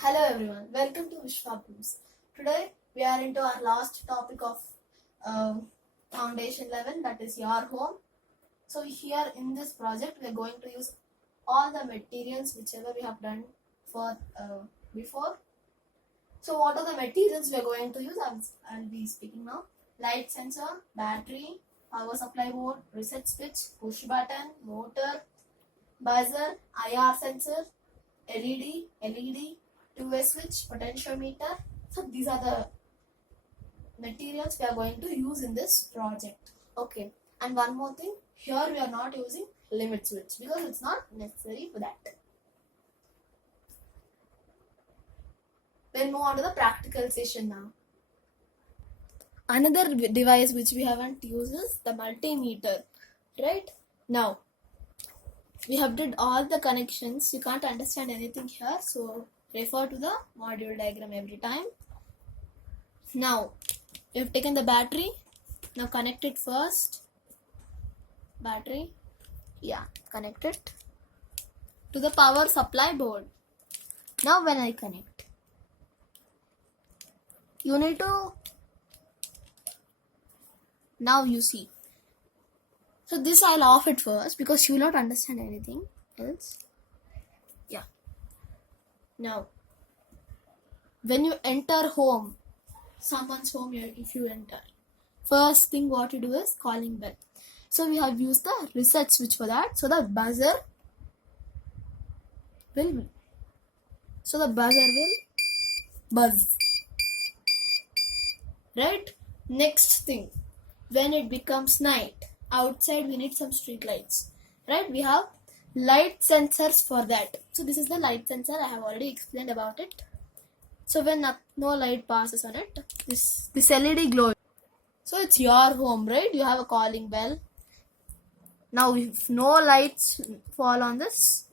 Hello everyone, welcome to Vishwablooms. Today we are into our last topic of foundation level, that is your home. So here in this project we are going to use all the materials whichever we have done for before. So what are the materials we are going to use? I'll be speaking now. Light sensor, battery, power supply board, reset switch, push button, motor, buzzer, IR sensor, LED, two-way switch, potentiometer. So these are the materials we are going to use in this project. Okay. And one more thing, here we are not using limit switch because it's not necessary for that. We'll move on to the practical session now. Another device which we haven't used is the multimeter. Right? Now, we have did all the connections. You can't understand anything here, so refer to the module diagram every time. Now we have taken the battery. Now connect it first. Battery, connect it to the power supply board. Now when I connect, you need to, now you see. So this I'll off it first because you will not understand anything else. Now, when you enter home, someone's home, if you enter, first thing what you do is calling bell. So we have used the reset switch for that. So the buzzer will buzz. Right? Next thing, when it becomes night, outside we need some street lights. Right? We have light sensors for that. So this is the light sensor. I have already explained about it. So when no light passes on it, this LED glows. So it's your home, right? You have a calling bell. Now if no lights fall on this,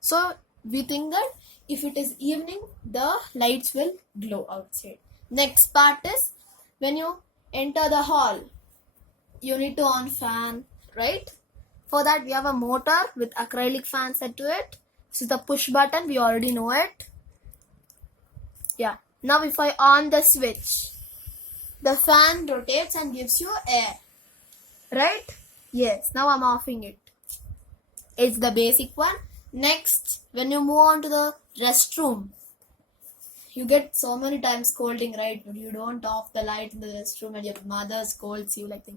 so we think that if it is evening, the lights will glow outside. Next part is when you enter the hall, you need to on fan, right? For that, we have a motor with acrylic fan set to it. This is the push button. We already know it. Now if I on the switch, the fan rotates and gives you air. Right? Yes. Now I'm offing it. It's the basic one. Next, when you move on to the restroom, you get so many times scolding, right? You don't off the light in the restroom and your mother scolds you like that.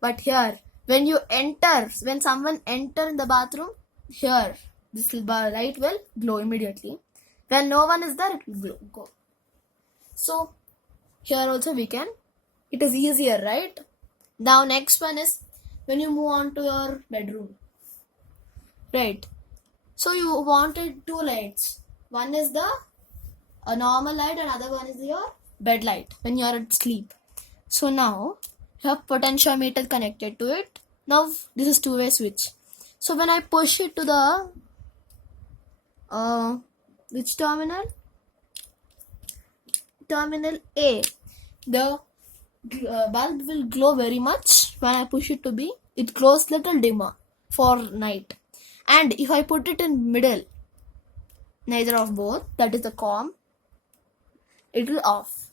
But here, when someone enter in the bathroom, here, this light will glow immediately. When no one is there, it will go. So, here also it is easier, right? Now, next one is when you move on to your bedroom. Right. So, you wanted two lights. One is a normal light and other one is your bed light when you are at sleep. So, now, you have potentiometer connected to it. Now this is two-way switch. So when I push it to the which terminal? Terminal A. The bulb will glow very much. When I push it to B, it glows little dimmer for night. And if I put it in middle, neither of both, that is the COM, it will off.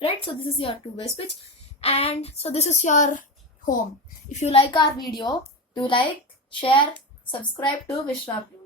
Right? So this is your two-way switch. And so this is your home. If you like our video, do like, share, subscribe to Vishwablooms.